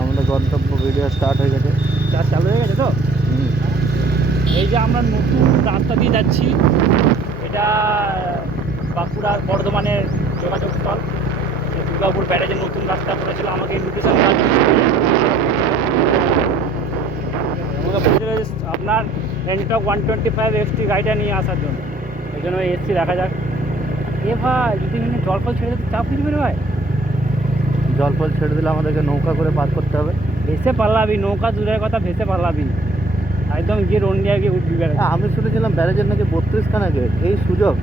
আমাদের গন্তব্য video start হয়ে গেছে। চার চালু হয়ে গেছে তো? এই যে আমরা নতুন রাস্তা দিয়ে যাচ্ছি এটা বাঁকুড়ার বর্ধমানের যোগাযোগ স্থল। দুর্গাপুর ব্যারেজের নতুন রাস্তা করেছিল আমাকে ইনভিটেশন যে আপনার এনটক ওয়ান টোয়েন্টি ফাইভ এক্সটি গাড়িটা নিয়ে আসার জন্য। এই জন্য এসছি দেখা যাক। এ ভাই যদি জল ফল ছেড়ে দিতে চাপ কিছু ভাই? জল ফল ছেড়ে দিলে আমাদেরকে নৌকা করে পার করতে হবে। ভেসে পারলাবি নৌকা দূরের কথা ভেসে পারলাবি একদম গিয়ে রন্ডিয়া গিয়ে উঠবি বেড়াতে আমি শুনেছিলাম ব্যারেজের নাকি বত্রিশ খানা গেট এই সুযোগ।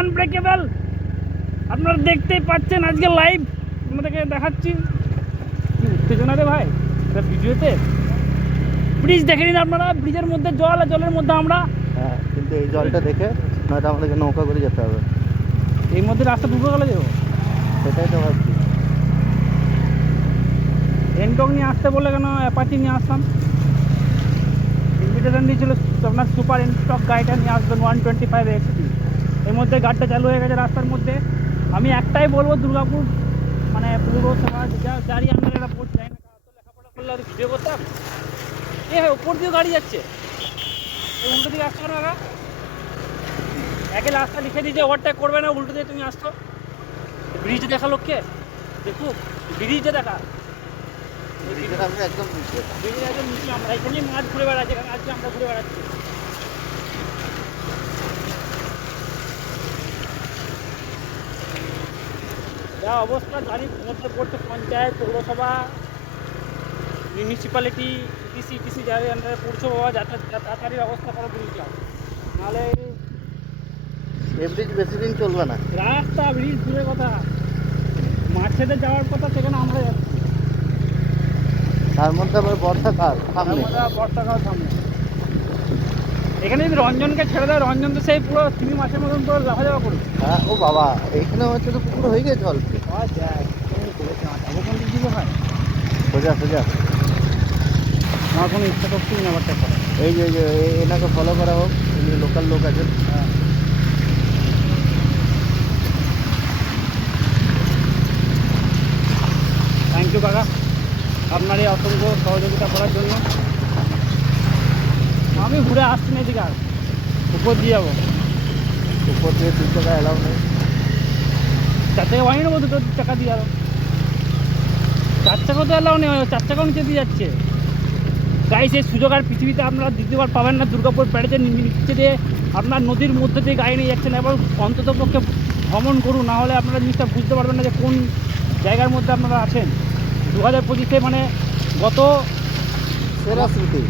আনব্রেকেবল আপনারা দেখতেই পাচ্ছেন আজকে লাইভ আপনাদেরকে দেখাচ্ছি। কি উত্তেজনা রে ভাই ভিডিওতে। ব্রিজ দেখে নিন আপনারা ব্রিজের মধ্যে জল আর জলের মধ্যে আমরা। হ্যাঁ কিন্তু এই জলটা দেখে নয়তো আমাদেরকে নৌকা করে যেতে হবে। এই মধ্যে রাস্তা ঢুকে গেলে দেবো সেটাই তো ভাবছি। এনটক নিয়ে আসতে বললে কেন? অ্যাপাচি নিয়ে আসতাম ইনভিটেশন দিয়েছিল আপনার সুপার এনটক গাড়িটা নিয়ে আসবেন ওয়ান টোয়েন্টি ফাইভ এক্সপি এর মধ্যে গাড়িটা চালু হয়ে গেছে রাস্তার মধ্যে। আমি একটাই বলব দুর্গাপুর মানে পৌরসভা যা গাড়ি আমরা এটা পড়তে যাই না লেখাপড়া করলে আর ভিডিও করতাম এ ওপর দিয়েও গাড়ি যাচ্ছে। উল্টো দিকে আসছো না একে রাস্তা লিখে দিয়েছে ওভারটেক করবে না উল্টো দিয়ে তুমি আসছো। ব্রিজ দেখা লোককে? দেখুক ব্রিজে দেখা। একদম নিচে আমরা এখানে মাছ ঘুরে বেড়াচ্ছি এখানে আজকে আমরা ঘুরে বেড়াচ্ছি। যা অবস্থা গাড়ি মধ্যে পড়ছে পঞ্চায়েত পৌরসভা মিউনিসিপ্যালিটি ইটিসি ইটিসি যাদের আন্ডারে পড়ছে বাবা যাতে যা- তাড়াতাড়ি ব্যবস্থা করো ব্রিজটা নাহলে এই ব্রিজ বেশি দিন চলবে না। রাস্তা ব্রিজ দূরে কথা। মাছেতে যাওয়ার কথা সেখানে আমরা যাচ্ছি। তার মধ্যে আবার বর্ষাকাল সামনে। বর্ষাকাল সামনে। এখানে যদি রঞ্জনকে ছেড়ে দেয় রঞ্জন তো সেই পুরো তিন মাসের মতন তো লাফা যাওয়া করবে। হ্যাঁ ও বাবা এইখানে হচ্ছে তো পুকুর হয়ে গেছে অল্প। সোজা সোজা। আমার কোনো ইচ্ছা করছেই না ব্যাপারটা এই যে এই এনাকে ফলো করা হোক লোকাল লোক আছে। হ্যাঁ। আপনার এই অসংখ্য সহযোগিতা করার জন্য। আমি ঘুরে আসছি না এদিকে আর। উপর দিয়ে যাব। উপর দিয়ে তিন টাকা এলাও নেই। চার চাকা বানিয়ে নেব দুটো টাকা দিয়ে আরও। চার চাকা তো এলাও নেই চার চাকাও নিচে দিয়ে যাচ্ছে। গাড়ি সেই সুযোগ আর পৃথিবীতে আপনারা দ্বিতীয়বার পাবেন না। দুর্গাপুর প্যারেজের নিচে দিয়ে আপনার নদীর মধ্যে দিয়ে গাড়ি নিয়ে যাচ্ছেন। এবার অন্তত পক্ষে ভ্রমণ করুন না হলে আপনারা জিনিসটা বুঝতে পারবেন না যে কোন জায়গার মধ্যে আপনারা আছেন। দু হাজার পঁচিশে মানে গত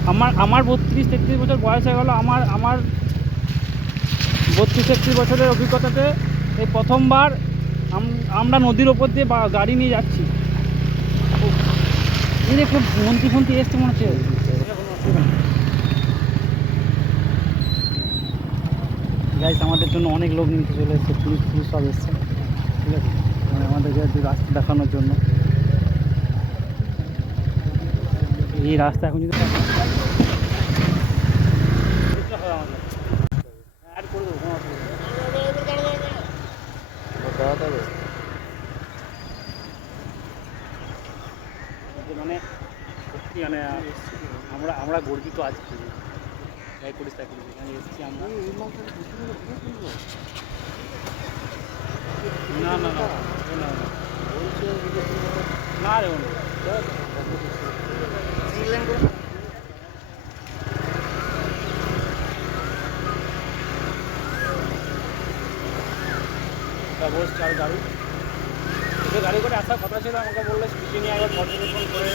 আমার আমার বত্রিশ তেত্রিশ বছর বয়স হয়ে গেল আমার আমার বত্রিশ তেত্রিশ বছরের অভিজ্ঞতাতে এই প্রথমবার আমরা নদীর ওপর দিয়ে বা- গাড়ি নিয়ে যাচ্ছি। এই মন্ত্রী ফন্ত্রী এসছে মনে হচ্ছে। গাইস আমাদের জন্য অনেক লোক নিতে চলে এসছে পুলিশ পুলিশ সব এসছে। ঠিক আছে? মানে আমাদেরকে রাস্তা দেখানোর জন্য। এই রাস্তা এখন যদি মানে সত্যি মানে আমরা আমরা গর্বিত আছি যাই করিস, তাই করিস, এখানে এসেছি আমরা। না না না না না রে বসছে আর গাড়ি যে গাড়ি করে আসার কথা ছিল আমাকে বলল স্কুটি নিয়ে একবার পর্যবেক্ষণ করে